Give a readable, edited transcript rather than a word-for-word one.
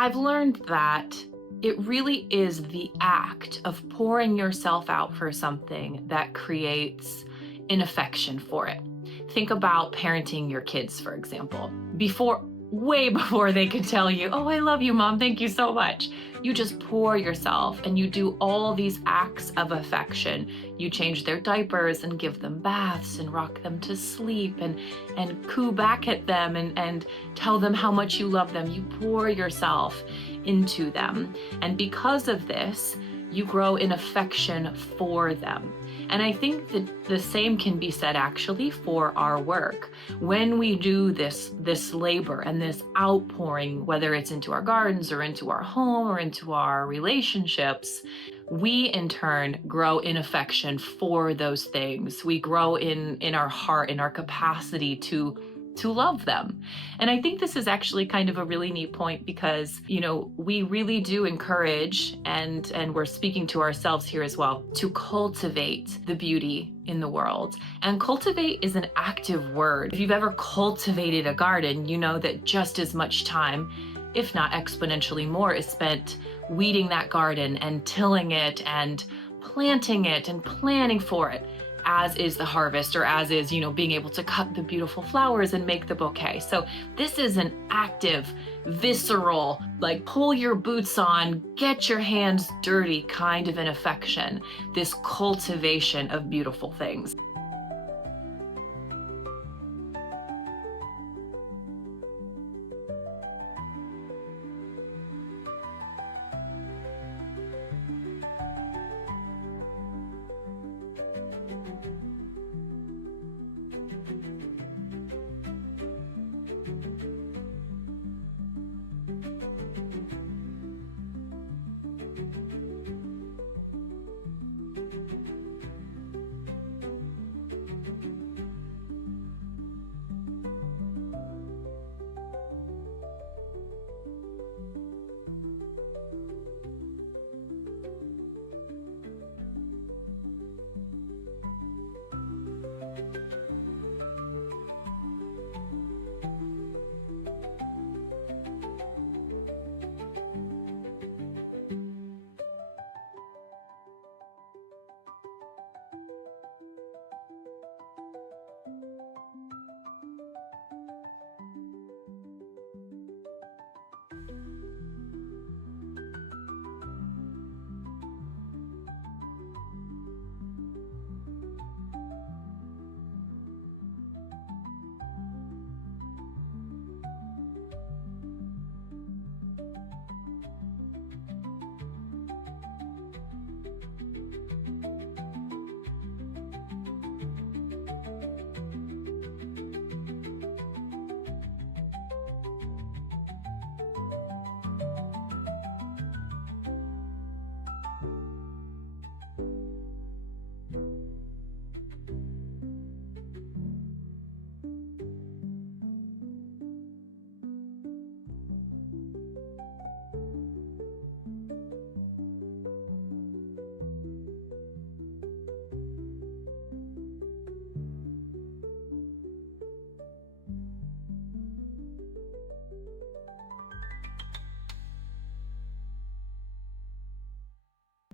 I've learned that it really is the act of pouring yourself out for something that creates an affection for it. Think about parenting your kids, for example. Way before they could tell you, oh, I love you, mom, thank you so much. You just pour yourself and you do all these acts of affection. You change their diapers and give them baths and rock them to sleep and coo back at them and tell them how much you love them. You pour yourself into them. And because of this, you grow in affection for them. And I think that the same can be said actually for our work. When we do this labor and this outpouring, whether it's into our gardens or into our home or into our relationships, we in turn grow in affection for those things. We grow in our heart, in our capacity to love them. And I think this is actually kind of a really neat point because, we really do encourage, and we're speaking to ourselves here as well, to cultivate the beauty in the world. And cultivate is an active word. If you've ever cultivated a garden, you know that just as much time, if not exponentially more, is spent weeding that garden and tilling it and planting it and planning for it, as is the harvest, or as is, being able to cut the beautiful flowers and make the bouquet. So this is an active, visceral, like pull your boots on, get your hands dirty kind of an affection, this cultivation of beautiful things.